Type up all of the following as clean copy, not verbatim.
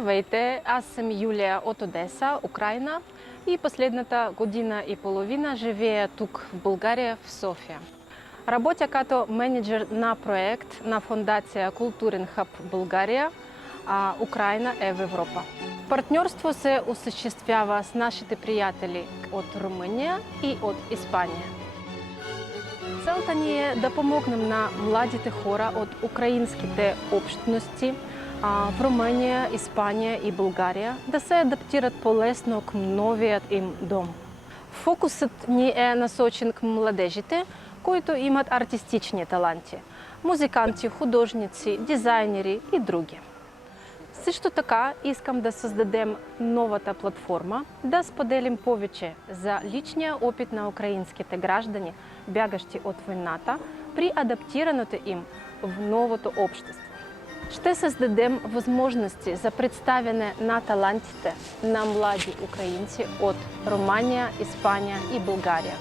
Здравейте, аз съм Юлия от Одеса, Украина и последната година и половина живея тук в България, в София. Работя като менеджер на проект на Фондация Културен хъб България, Украина е в Европа. Партньорство се осъществява с нашите приятели от Румъния и от Испания. Целта ни е да помогнем на младите хора от украинските общности в Румъния, Испания и България да се адаптират по-лесно към новият им дом. Фокусът ни е насочен към младежите, които имат артистични таланти – музиканти, художници, дизайнери и други. Също така искам да създадем новата платформа, да споделим повече за личния опит на украинските граждани, бягащи от войната, при адаптирането им в новото общество. Ще създадем възможности за представяне на талантите на млади украинци от Румъния, Испания и България.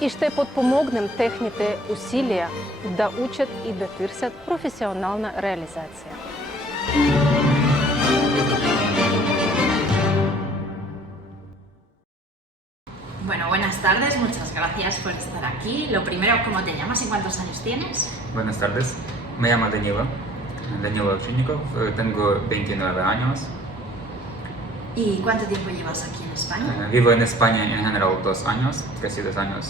И ще подпомогнем техните усилия да учат и да търсят професионална реализация. Bueno, buenas tardes, muchas gracias por estar aquí. Lo primero, ¿cómo te llamas y cuántos años tienes? Buenas tardes, me llamo Danilo Ovchinnikov, tengo 29 años. ¿Y cuánto tiempo llevas aquí en España? Vivo en España en general 2 años, casi 2 años,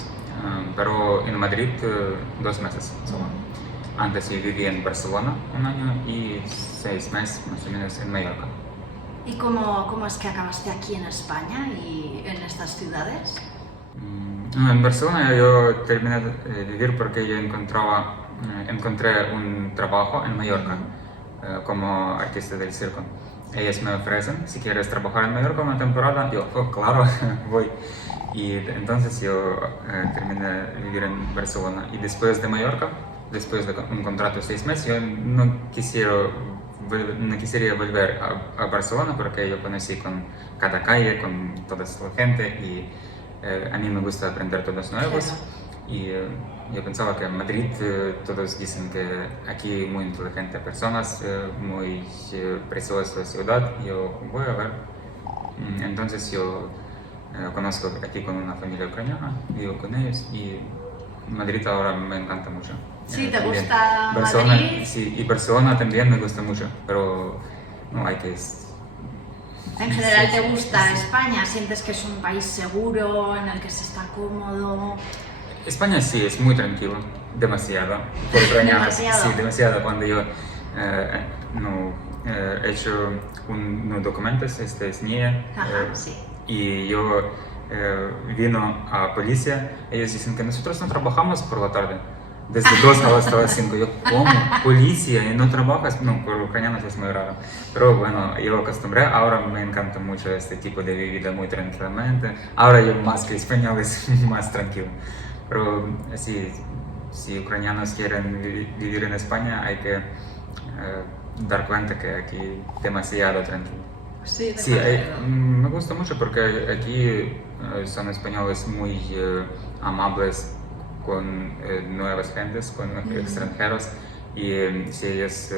pero en Madrid 2 meses solo. Antes yo viví en Barcelona 1 año y 6 meses más o menos en Mallorca. ¿Y cómo es que acabaste aquí en España y en estas ciudades? En Barcelona yo terminé de vivir porque yo encontré un trabajo en Mallorca como artista del circo. Ellos me ofrecen, si quieres trabajar en Mallorca una temporada, yo, claro, voy. Y entonces yo terminé de vivir en Barcelona. Y después de Mallorca, después de un contrato de 6 meses, yo no quisiera volver a Barcelona porque yo conocí con cada calle, con toda la gente y a mí me gusta aprender cosas nuevas. Claro. Y yo pensaba que en Madrid todos dicen que aquí muy inteligente personas, muy preciosa ciudad. Yo voy a ver. Entonces yo conozco aquí con una familia ucraniana, vivo con ellos y Madrid ahora me encanta mucho. Sí, ¿te gusta Barcelona, Madrid? Sí, y Barcelona también me gusta mucho, pero no hay que... En general, ¿te gusta España? ¿Sientes que es un país seguro, en el que se está cómodo? España sí, es muy tranquilo, demasiado. Por ucranianos, ¿Demasiado? Sí, demasiado. Cuando yo he hecho unos documentos, este es NIE, Sí. y yo vino a policía, ellos dicen que nosotros no trabajamos por la tarde, desde 2 hasta las 5. Yo, ¿cómo? ¿Policía? ¿Y no trabajas? No, por ucranianos es muy raro. Pero bueno, yo acostumbré, ahora me encanta mucho este tipo de vida muy tranquilamente. Ahora yo más que español es más tranquilo. Pero si ucranianos quieren vivir en España, hay que dar cuenta que aquí demasiado tranquilo. Sí, Sí, me gusta mucho porque aquí son españoles muy amables con nuevas gentes, con extranjeros. Y si ellos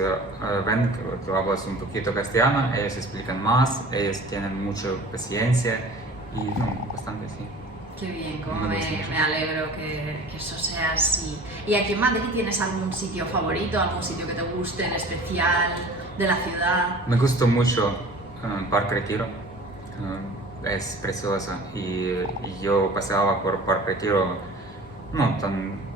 ven que tú hablas un poquito castellano, ellos explican más, ellos tienen mucha paciencia y bastante sí. Qué bien, me alegro que eso sea así. ¿Y aquí en Madrid tienes algún sitio favorito, algún sitio que te guste en especial de la ciudad? Me gustó mucho Parque Retiro, es precioso y yo paseaba por Parque Retiro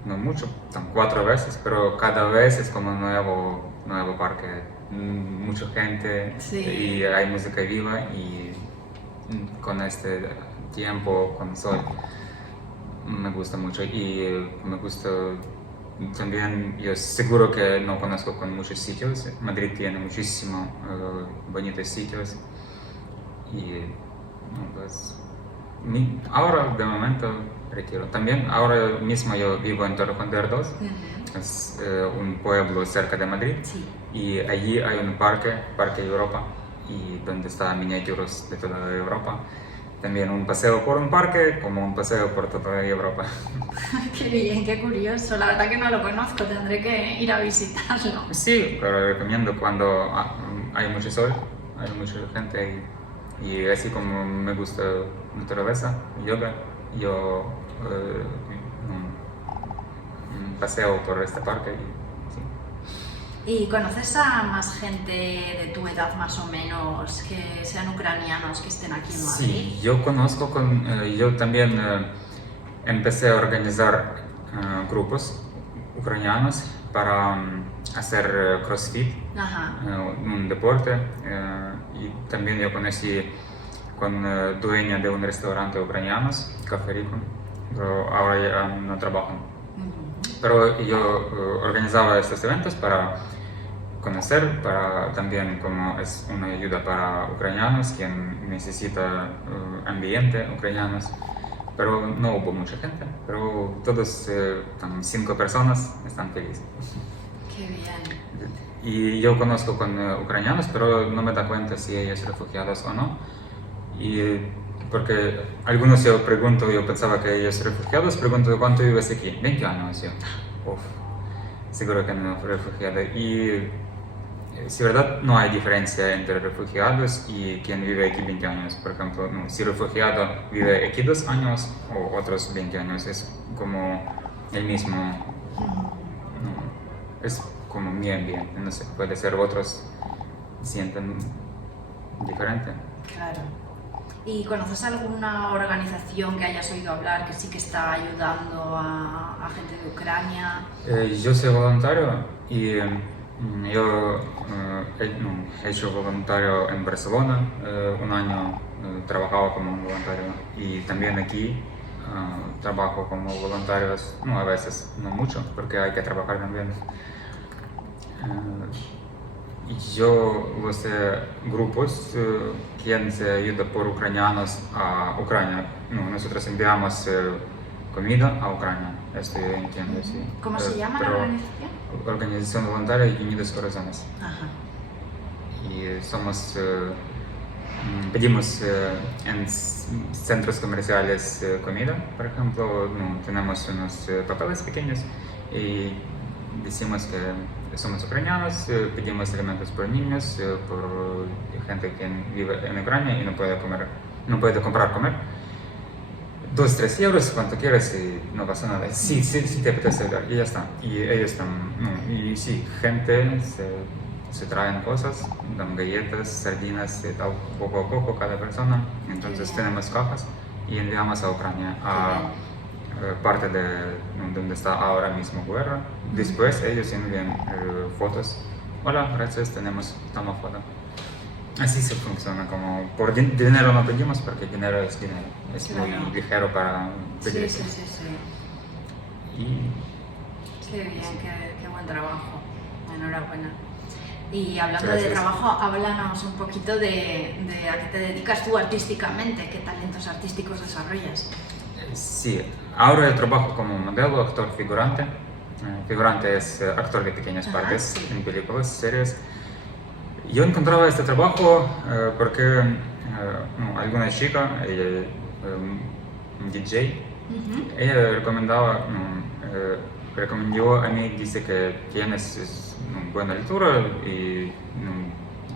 no mucho, 4 veces, pero cada vez es como nuevo parque, mucha gente Sí. Y hay música viva y con este tiempo, con sol, me gusta mucho y me gusta también, yo seguro que no conozco con muchos sitios, Madrid tiene muchísimos bonitos sitios y pues ahora de momento Retiro. También ahora mismo yo vivo en Torrejón 2, es un pueblo cerca de Madrid. Sí. Y allí hay un Parque Europa, y donde están miniaturas de toda Europa. También un paseo por un parque, como un paseo por toda Europa. Qué bien, qué curioso. La verdad que no lo conozco, tendré que ir a visitarlo. Sí, pero recomiendo cuando hay mucho sol, hay mucha gente y así como me gusta naturaleza, yoga, yo paseo por este parque y sí. ¿Y conoces a más gente de tu edad más o menos que sean ucranianos que estén aquí en Madrid? Sí, yo conozco, yo también empecé a organizar grupos ucranianos para hacer CrossFit, Ajá. un deporte, y también yo conocí con dueña de un restaurante ucraniano, Café Rico, pero ahora ya no trabajan. Ujú. Pero yo organizaba estos eventos para conocer, para también como es una ayuda para ucranianos, quien necesita ambiente ucranianos, pero no hubo mucha gente, pero todos, 5 personas están felices. Qué bien. Y yo conozco con ucranianos, pero no me da cuenta si ellos refugiados o no. Y porque algunos yo pregunto, yo pensaba que ellos refugiados, pregunto ¿cuánto vives aquí? 20 años yo. Uf, seguro que no refugiado. Y si verdad no hay diferencia entre refugiados y quien vive aquí 20 años. Por ejemplo, si refugiado vive aquí 2 años o otros 20 años, es como el mismo, es como mi ambiente, no sé, puede ser otros sienten diferente. Claro. ¿Y conoces alguna organización que hayas oído hablar que sí que está ayudando a gente de Ucrania? Yo soy voluntario y yo he hecho voluntario en Barcelona, un año trabajaba como voluntario y también aquí trabajo como voluntario, a veces no mucho porque hay que trabajar también. Yo los grupos quien se ayuda por ucranianos a Ucrania, nosotros enviamos comida a Ucrania, esto yo entiendo, sí. ¿Cómo se llama la Pero organización? Organización Voluntaria Unidos Corazones. Ajá. Y somos, pedimos en centros comerciales comida, por ejemplo, tenemos unos papeles pequeños y decimos que somos ucranianos, pedimos alimentos por niños, por gente que vive en Ucrania y no puede comprar comer. 2-3 euros, cuanto quieras y no pasa nada. Sí, te apetece ayudar y ya está. Y ellos están, y sí, gente se traen cosas, dan galletas, sardinas y tal, poco a poco cada persona. Entonces tenemos cajas y enviamos a Ucrania, a parte de donde está ahora mismo guerra. Después ellos envían fotos. Hola, gracias, toma foto. Así se funciona, como por dinero no pedimos porque dinero es dinero, es Claro. muy ligero para pedir. Sí. Y Qué bien, qué buen trabajo. Enhorabuena. Y hablando de Gracias. trabajo, háblanos un poquito de a qué te dedicas tú artísticamente, qué talentos artísticos desarrollas. sí, ahora yo trabajo como modelo, actor, figurante. Figurante es actor de pequeñas Ajá, partes sí. en películas, series. Yo encontraba este trabajo porque alguna chica, ella, DJ, ella recomendó a mí, dice que tienes buena lectura y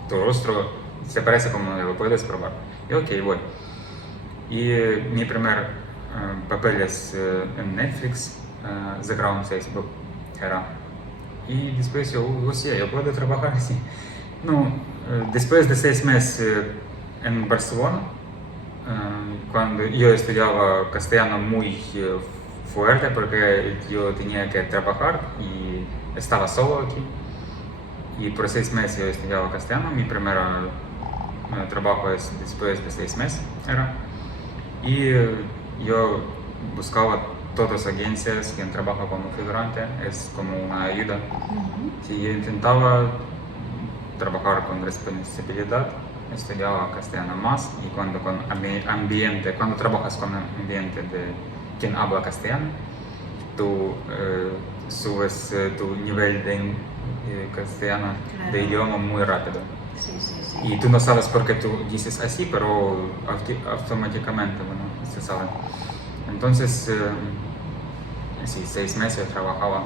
tu rostro se parece como lo puedes probar. Y ok, voy. Y mi primer papel es en Netflix, The Crown Facebook era. Y después yo puedo trabajar así. Después de 6 meses en Barcelona, cuando yo estudiaba castellano muy fuerte porque yo tenía que trabajar y estaba solo aquí. Y por 6 meses yo estudiaba castellano, mi primer trabajo es después de 6 meses era. Y yo buscaba todas las agencias que trabajan como figurante, es como una ayuda. Si yo intentaba trabajar con responsabilidad, estudiaba castellano más y cuando trabajas con ambiente de quien habla castellano, tú subes tu nivel de castellano, Claro. de idioma muy rápido. Sí. Y tú no sabes por qué tú dices así, pero automáticamente se sabe. Entonces, sí, 6 meses trabajaba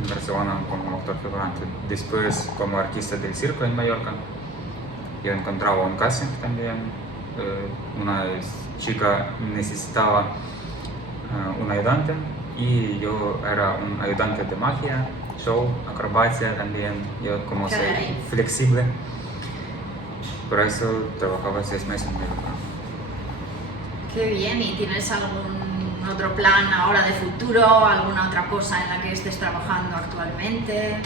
en Barcelona como actor figurante. Después como artista del circo en Mallorca. yo encontraba un casting también. Una chica necesitaba un ayudante y yo era un ayudante de magia, show, acrobacia también. Yo como soy Caray. flexible, por eso trabajaba 6 meses en mi lugar. Qué bien, ¿y tienes algún otro plan ahora de futuro, alguna otra cosa en la que estés trabajando actualmente?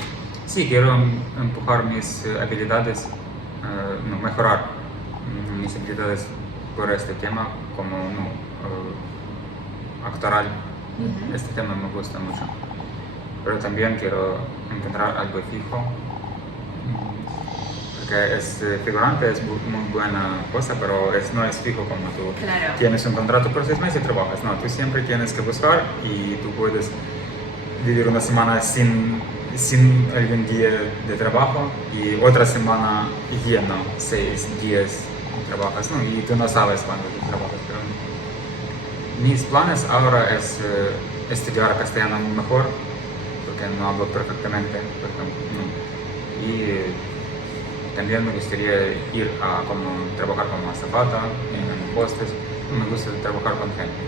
Sí, quiero empujar mis habilidades, mejorar mis habilidades por este tema como actoral. Ujú. Este tema me gusta mucho. Pero también quiero encontrar algo fijo, porque figurante es muy buena cosa, pero no es fijo como tú Claro. tienes un contrato por 6 meses y trabajas. No, tú siempre tienes que buscar y tú puedes vivir una semana sin algún día de trabajo y otra semana lleno, 6 días trabajas, ¿no? Y tú no sabes cuándo tú trabajas. Pero mis planes ahora es estudiar castellano mejor, porque no hablo perfectamente, por ejemplo, ¿no? Y también me gustaría ir a trabajar como azafata en hostes. Me gusta trabajar con gente.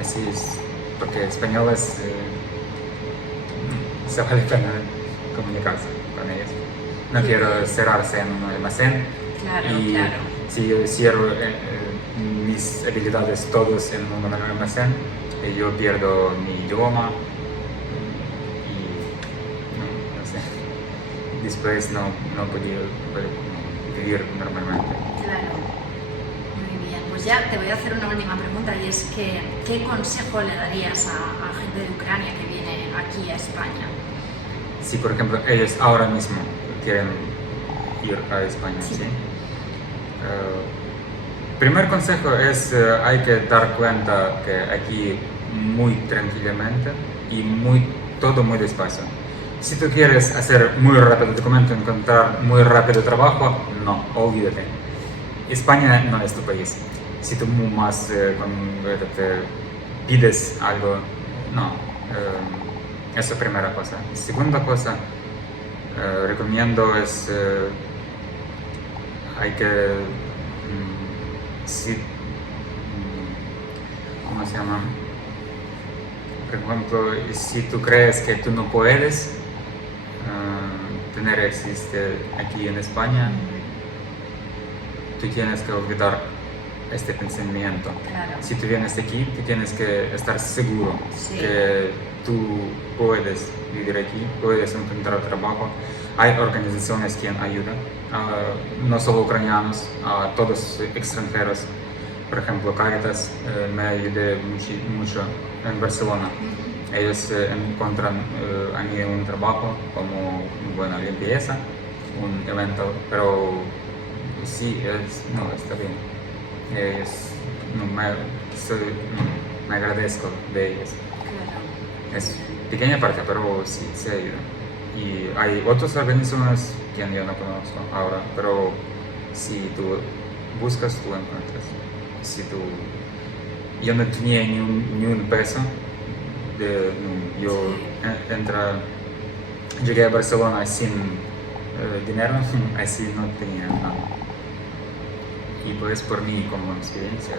Así es, porque español es... se vale pena comunicarse con ellos. No quiero cerrarse en un almacén Claro, y claro. si yo cierro mis habilidades todos en un almacén, yo pierdo mi idioma y no sé, después no podía vivir normalmente. Claro. Muy bien, pues ya te voy a hacer una última pregunta y es que ¿qué consejo le darías a gente de Ucrania que viene aquí a España? Si por ejemplo ellos ahora mismo quieren ir a España, Sí. ¿sí? Primer consejo es hay que dar cuenta que aquí muy tranquilamente y todo muy despacio. Si tú quieres hacer muy rápido documento, encontrar muy rápido trabajo, no, olvídate. España no es tu país. Si tú más te pides algo, no. Esa es la primera cosa. Segunda cosa, recomiendo es hay que ¿cómo se llama? Por ejemplo, si tú crees que tú no puedes tener éxito aquí en España, tú tienes que olvidar este pensamiento. Claro. Si tú vienes aquí, tú tienes que estar seguro Sí. que tú puedes vivir aquí, puedes encontrar trabajo. Hay organizaciones que ayudan, no solo ucranianos, a todos extranjeros. Por ejemplo, Caritas me ayudó mucho en Barcelona. Ellos encuentran a mí un trabajo como buena limpieza, un evento, pero sí, está bien. Me agradezco de ellos. Claro. Es pequeña parte, pero sí, se ayuda. Y hay otras organizaciones que yo no conozco ahora, pero si tú buscas, tú encuentras. Yo no tenía ni un peso, yo llegué a Barcelona sin dinero, así no tenía nada. Y pues por mí como experiencia.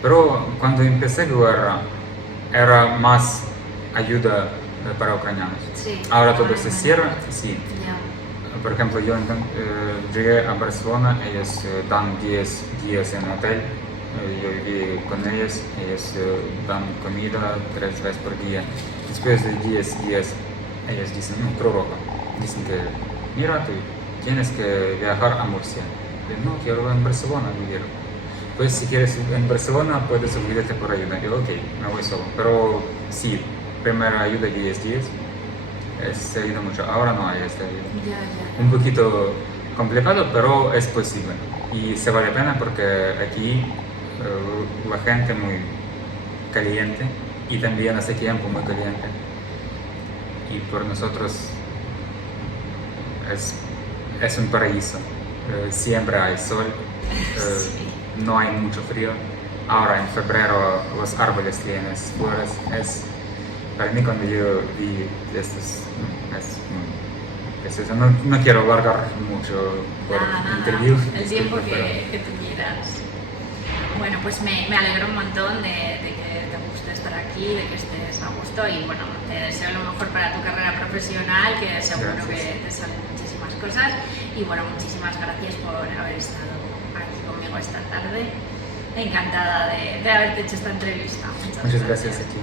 Pero cuando empecé la guerra, era más ayuda para ucranianos. Sí. Ahora todo se cierra, sí. Ya. Por ejemplo, yo llegué a Barcelona, ellos dan 10 días en hotel, yo viví con ellos dan comida 3 veces por día. Después de 10 días, ellos dicen, Cruz Roja, dicen que, mira, tú tienes que viajar a Murcia. Yo, no, quiero en Barcelona vivir. Pues si quieres en Barcelona, puedes olvidarte por ayuda. Yo, ok, me voy solo. Pero sí, primera ayuda 10 días. Se ayuda mucho. Ahora no hay esta ayuda. Ya. Un poquito complicado, pero es posible. Y se vale la pena porque aquí la gente muy caliente y también hace tiempo muy caliente. Y por nosotros es un paraíso. Siempre hay sol, no hay mucho frío. Ahora en febrero los árboles tienen flores. Para mí cuando yo vi estos, es Precioso. No, no quiero alargar mucho por Nada, interview. el tiempo disculpa, que tú quieras. Bueno, pues me alegro un montón de que te guste estar aquí, de que estés a gusto y bueno, te deseo lo mejor para tu carrera profesional, que seguro Gracias. que te salen muchísimas cosas y bueno, muchísimas gracias por haber estado aquí conmigo esta tarde. Encantada de haberte hecho esta entrevista. Muchas gracias a ti.